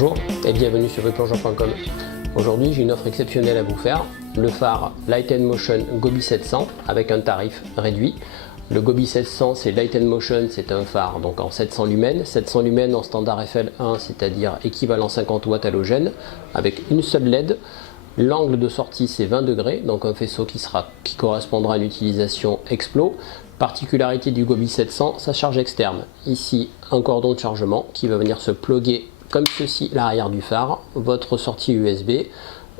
Bonjour et bienvenue sur VuePlongeant.com. Aujourd'hui j'ai une offre exceptionnelle à vous faire, le phare Light & Motion Gobi 700 avec un tarif réduit. Le Gobi 700 c'est Light & Motion, c'est un phare donc en 700 lumens, 700 lumens en standard FL1, c'est-à-dire équivalent 50 watts halogène avec une seule LED. L'angle de sortie c'est 20 degrés, donc un faisceau qui correspondra à une utilisation explo. Particularité du Gobi 700, sa charge externe. Ici un cordon de chargement qui va venir se plugger comme ceci l'arrière du phare, votre sortie USB.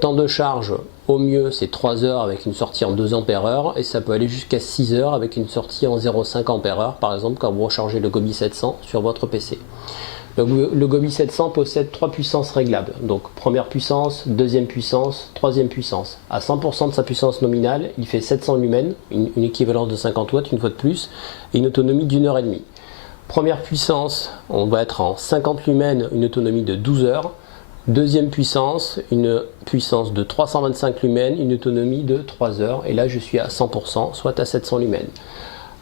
Temps de charge au mieux c'est 3 heures avec une sortie en 2 ampères et ça peut aller jusqu'à 6 heures avec une sortie en 0,5 ampères par exemple quand vous rechargez le Gobi 700 sur votre PC. Le Gobi 700 possède 3 puissances réglables, donc première puissance, deuxième puissance, troisième puissance. À 100% de sa puissance nominale, il fait 700 lumens, une équivalence de 50 watts une fois de plus, et une autonomie d'1h30. Première puissance, on va être en 50 lumens, une autonomie de 12 heures. Deuxième puissance, une puissance de 325 lumens, une autonomie de 3 heures. Et là, je suis à 100%, soit à 700 lumens.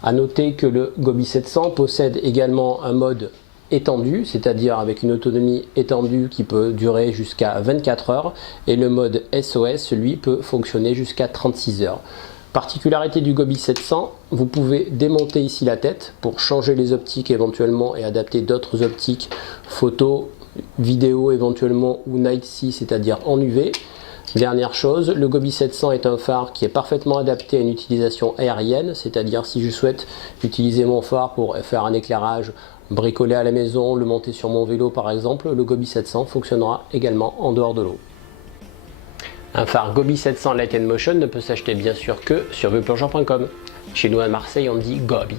A noter que le Gobi 700 possède également un mode étendu, c'est-à-dire avec une autonomie étendue qui peut durer jusqu'à 24 heures. Et le mode SOS, lui, peut fonctionner jusqu'à 36 heures. Particularité du Gobi 700, vous pouvez démonter ici la tête pour changer les optiques éventuellement et adapter d'autres optiques photo, vidéo éventuellement ou night sea, c'est-à-dire en UV. Dernière chose, le Gobi 700 est un phare qui est parfaitement adapté à une utilisation aérienne, c'est-à-dire si je souhaite utiliser mon phare pour faire un éclairage bricolé à la maison, le monter sur mon vélo par exemple, le Gobi 700 fonctionnera également en dehors de l'eau. Un phare Gobi 700 Light & Motion ne peut s'acheter bien sûr que sur VuePlongeant.com. Chez nous à Marseille on dit Gobi.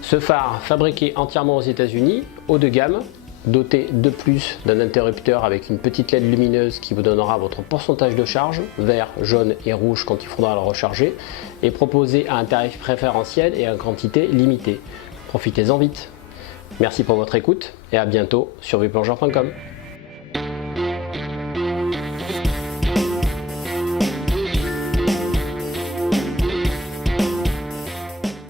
Ce phare fabriqué entièrement aux États-Unis, haut de gamme, doté de plus d'un interrupteur avec une petite LED lumineuse qui vous donnera votre pourcentage de charge, vert, jaune et rouge quand il faudra le recharger, et proposé à un tarif préférentiel et à quantité limitée. Profitez-en vite. Merci pour votre écoute et à bientôt sur VuePlongeant.com.